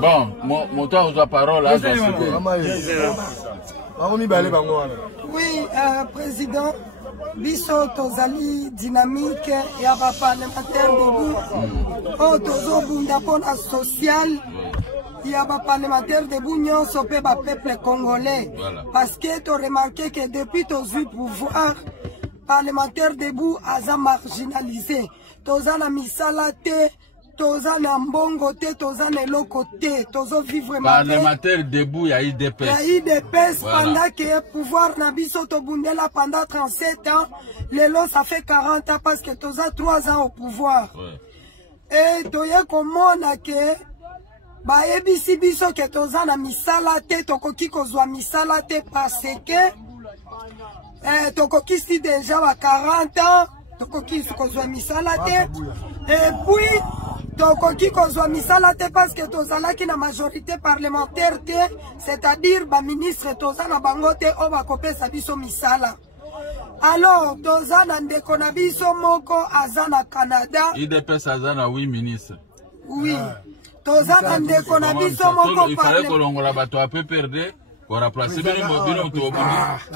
Bon, mon temps aux parole là. Oui, président, biso tozali dynamique et à parlementaire debout. Oh, tozo bunda pona social. Il y a des parlementaires debout nyonso pe ba peuple congolais. Parce que tu as remarqué que depuis ton pouvoir, parlementaire debout a marginalisé. Toza na misala te, toza na mbongo te, toza na eloko te, tozo vivre parlementaire debout ya IDPS. Ya IDPS pendant que pouvoir na biso to bundela pendant 37 ans, lelo ça fait 40 ans parce que toza 3 ans au pouvoir. Et toye komona que ba ebisi biso ke toza na misala te, tokoki kozwa misala te parce que tokoki déjà ba 40 ans, tokoki kozwa misala te. Et puis tokoki kozwa misala te parce que tozalaki na majorité parlementaire te, c'est-à-dire ba ministre toza na bango te o ba kopesa biso misala. Alors toza na ndeko na biso moko aza na Canada. IDPS aza na 8 ministres. Oui. Toza na ndeko na biso moko il fallait que l'on la bateau a peu perdu.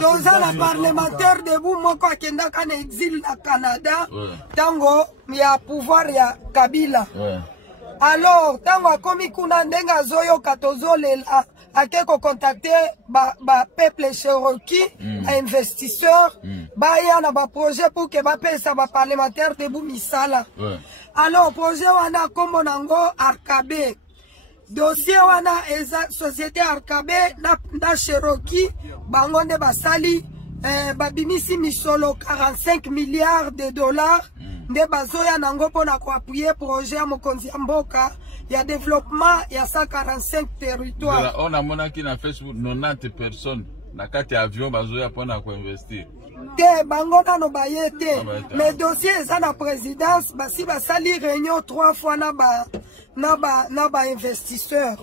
Toza la parlementaire debout moko akenda kana exil na Canada. Tango ya pouvoir ya Kabila. Alors tango akomi kuna ndenga zoyo katozolela akeko contacter ba peuple Cherokee, investisseur, ba ya na ba projet pour que ba pesa ba parlementaire debout misala. Alors projet wana kombo nango Arkabe. Dossier wana eza société Arkabe na Cherokee bangonde basali babimisi misolo 45 milliards de dollars nde bazoya nango pona ko appuyer projet ya mokonzi ya mboka ya développement ya 145 territoires. On a monaki na Facebook 90 personnes na kati avion bazoya pona ko investir. Te bango nano baye te. Mais dossier eza na présidence basi basali réunion 3 fois na ba investisseur.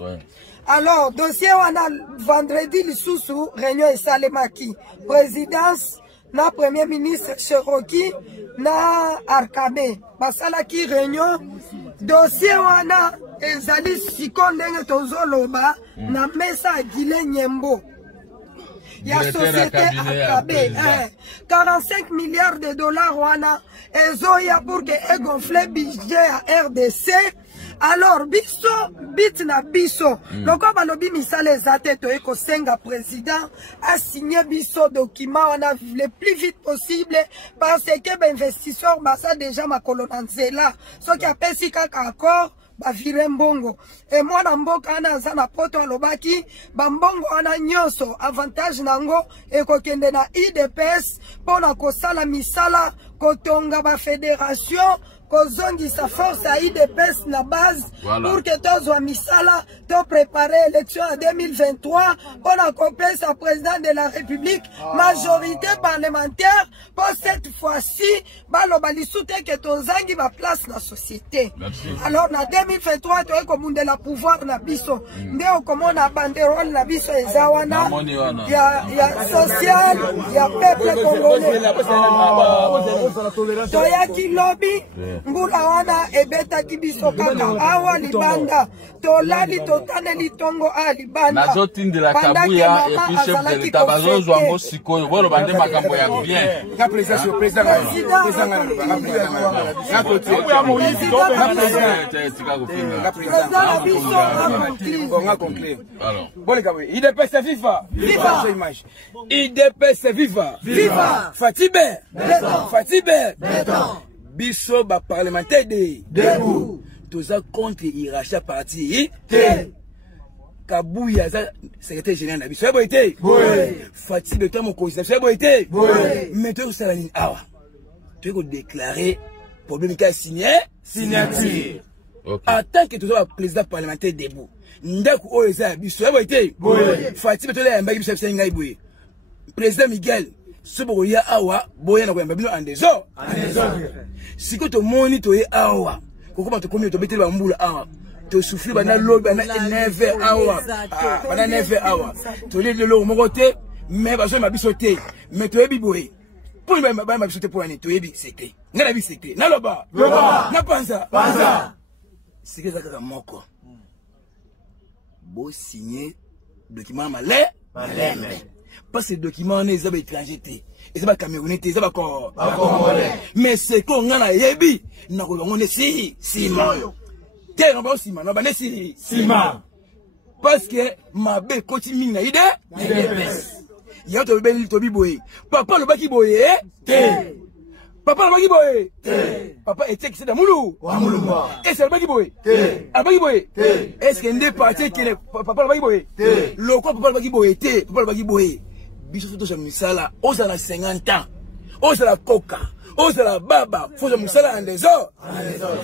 Alors dossier wana vendredi lisusu réunion esalemaki présidence na premier ministre Cherokee na Arkabe basalaki réunion dossier wana ezali siko ndenge tozoloba na mesa Agile Nyembo ya société Arkabe 45 milliards de dollars wana ezoya pour que gonfler budget à RDC. Alors biso bit na biso loko balobi misala ezate to eko senga président a signé biso document wana le plus vite possible parce que ba investisseur basa déjà makolo na nzela soki apesi kaka accord ba vire mbongo et moi na mboka ana za na poto alobaki ba mbongo ana nyonso avantage nango eko kende na IDPS pona kosala misala kotonga ba fédération kozongi sa force à IDPS na base pour que tozwa misala to préparer l'élection en 2023 pour accompagner sa président de la République majorité parlementaire pour cette fois-ci baloba lisute que tozangi ba place na société. Alors na 2023 to ekomunda la pouvoir na biso nde okomona banderole na biso ezawana ya social ya peuple congolais to ya kilobi ngula wana ebeta kibiso kaka awa libanda tolali totane litongo a libanda nazotindela kabuya et puis chef de l'état bazozo ango sikoyo bolo bande makambo ya bien ka président IDPS viva viva IDPS viva viva Fatibé Fatibé biso ba parlementaire debout toza contre iracha parti te Kabuya za secrétaire général na biso yebo été Fatibé to mon conseiller yebo été mais to sala ni awa tu ko déclarer problème qui a signature en tant que toza président parlementaire debout ndako oyo za biso yebo été Fatibé to la mbaki biso senga iboye président Miguel sobo ya awa boya na ko yamba bino en désordre si que to moni to ye awa kokoma to komi to betela mbula awa to souffrir bana lobi bana 9 awa bana 9 awa to le lo moko te mais bazo mabiso te mais to yebi boye pour ma bisote pour un étoile secret ngana bi secret na loba na panza secret za kaka moko bo signer document malé parce que document ne za ba étranger té et ça ba camerounais té ça ba congolais mais c'est qu'on ngana yebi na ko ngone si ma té on ba si ma na ba ne si ma parce que ma be koti mingi na ide ya to be to bi boye papa lo baki boye te papa lo baki boye te papa était c'est damulu wa mulumba et c'est le baki boye te al baki boye te est-ce que ndé parti que papa lo baki boye te lo ko papa lo baki boye te papa lo baki boye biso to misala oza na 50 ans oza la coca oza la baba faut musala en des heures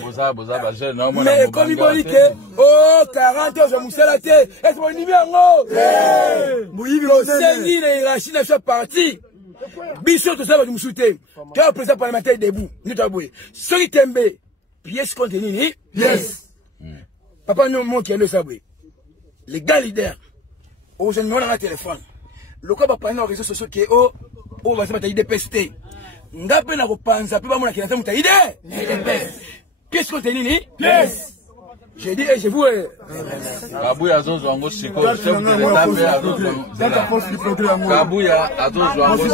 boza jeune non mais comme il dit que oh 40 ans je musala te est-ce mon numéro muyibi lo sengi na irachina chaque parti biso to ça va nous soutenir que le président parlementaire debout ni taboué celui tembe pièce contenu ni pièce papa nous mon qui est le saboué les gars leaders au jeune on a un téléphone le quoi va prendre les réseaux sociaux qui oh va se mettre IDPST ngape na kopanza pe ba mona kina muta ide qu'est-ce que t'es nini pièce j'ai dit et je vous Kabuya azozo ango siko chef de l'état pe azozo Kabuya azozo ango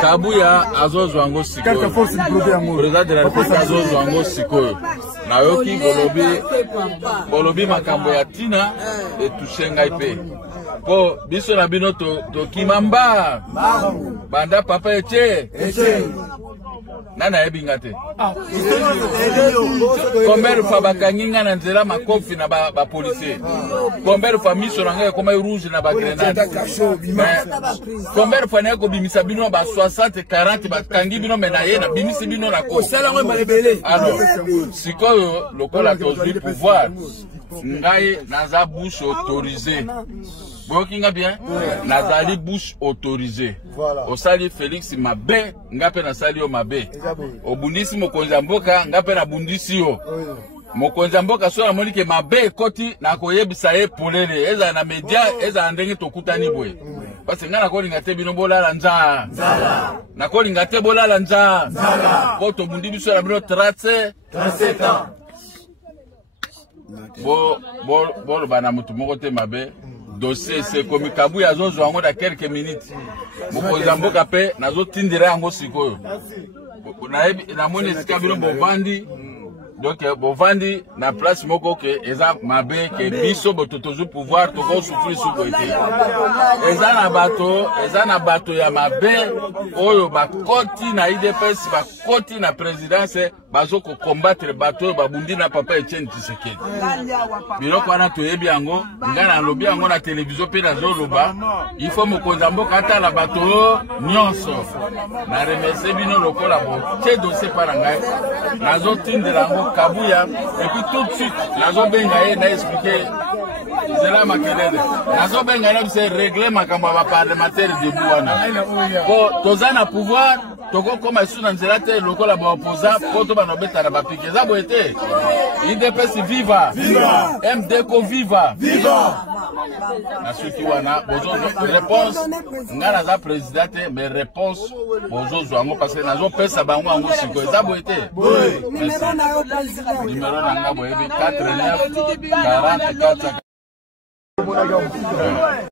Kabuya azozo ango siko président de la République azozo ango siko na yoki bolobi makambo ya tina etushe ngai pe po biso na bino to kimamba banda papa eche nana yebinga te combien de fois bakanginga na nzela makofi na ba policier combien de fois miso na ngai comme rouge na ba grenade combien de fois na ko bimisa bino ba 60 40 bakangi bino menaye na bimisi bino na ko sala ngo malebele alors sikoyo lokola tozwi pouvoir ngai naza bouche autorisée Bokinga bien, nazali bouche autorisée. Au sali Félix Mabe, ngape na sali o Mabe. Au bundisi mokonza mboka, ngape na bundisi yo. Mokonza mboka so na moni ke Mabe koti na koyebisa ye polele. Eza na media, eza ndenge tokutani boye. Parce que ngana ko linga te bino bolala nza. Na ko linga te bolala nza. Ko to bundi biso na bino 37 ans. Bo bana mutu moko te Mabe. Dossier c'est comme Kabuya azozo ango da quelques minutes mokonza mboka pe nazo tindira yango sikoyo na moni sikabino bovandi donc bovandi na place moko ke eza mabe ke biso bototozu pouvoir to ko souffrir sous côté eza na bato ya mabe oyo bakoti na IDPS bakoti na présidence bazo ko combattre bato babundi na papa Etienne Tshisekedi biloko wana toyebi yango ngana lobi yango na télévision pe nazo loba il faut mokonza mboka atala bato nyonso na remercier bino lokola bo che dossier para ngai nazo tindela ngo Kabuya et puis tout de suite nazo benga ye na expliquer zela makelele nazo benga na c'est régler makambo ba parlementaire de Bouana ko tozana pouvoir toko koma sous na nzela te lokola ba opposant poto ba nobeta na ba piquer za boete IDPS viva MDCO viva na suki wana bozo réponse ngana za président mais réponse bozo zwango parce que nazo pesa bango ango siko za boete numéro na ngabo yebi 49 44